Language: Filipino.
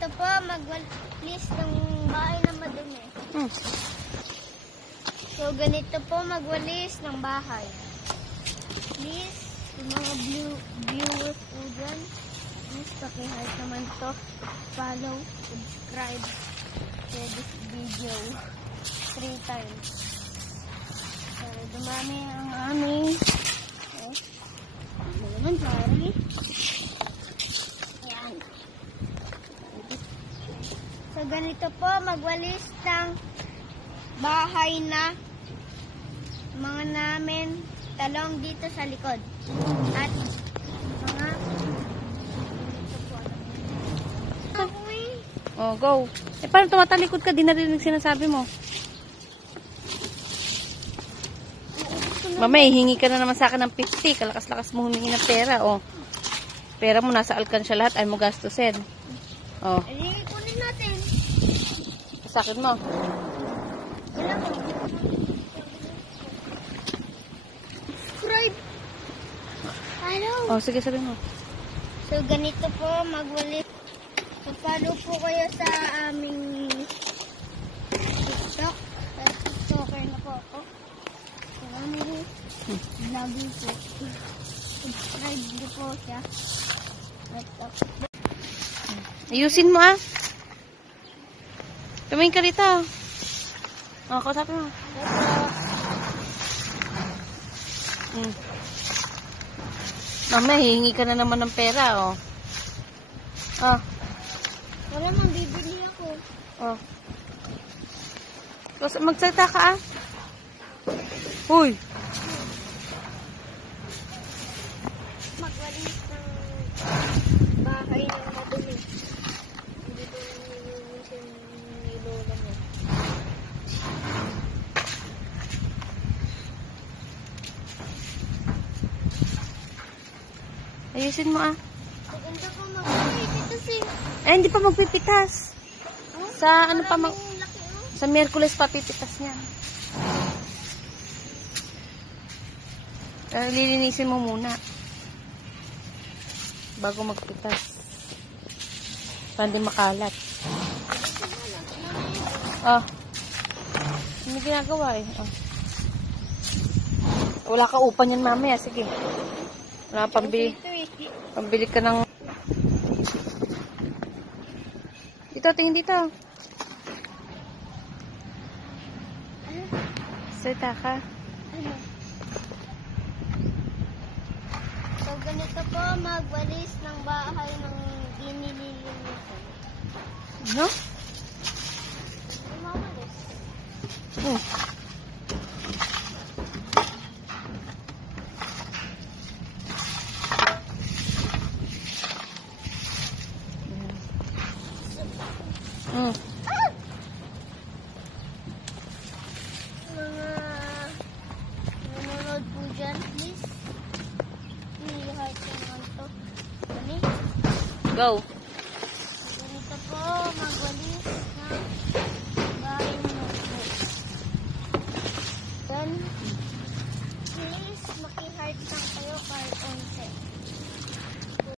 Ito po, magwalis ng bahay na madumi. So, ganito po magwalis ng bahay. Please, yung mga viewers po dyan, please paki-heart naman to, follow, subscribe to this video 3 times. Para dumami ang aming naman, sorry. Ayan. So, ganito po, magwalis ng bahay na mga namin talong dito sa likod. At mga oh, go. Eh, paano tumatalikod ka? Di narinig sinasabi mo. Mamay, hingi ka na naman sa akin ng 50. Kalakas-lakas mo humingi ng pera, oh. Pera mo, nasa alkansya lahat. Ay mo gastusin. Oh. ay, kunin natin. Sa akin mo. Wala ko. Subscribe. Hello. Oh, sige, sabi mo. So, ganito po, magwalis. So, follow po kayo sa aming TikTok. Sa TikToker na po ako. So, aming vlogging po. Subscribe niyo po siya. Ayusin mo, ah. Tumingin ka dito. Oh, kausapin mo. Mamaya, hihingi ka na naman ng pera, oh. Oh. Wala mang bibili ako. Oh. Magsalita ka, ah. Uy. Magwalis ng bahay ng madumi. Hindi ko nililisin ni lola mo. Ayusin mo, ah. Maganda pa magpipitas eh. Eh, hindi pa magpipitas. Sa ano pa Maraming laki, oh. sa Miyerkules pa pipitas niya. Lilinisin mo muna. Bago magpitas. Para hindi makalat. Oh. Ano ginagawa eh? Oh. Wala ka upan yan mamaya. Sige. Wala ka pambili. Pambili ka ng... Dito, tingin dito. Salita ka. Ano? So, ganito po, magwalis ng bahay ng dinililinisan. No? Ay, mawalis. Mga nanonood po dyan, please. I-heart naman to. Gani? Go.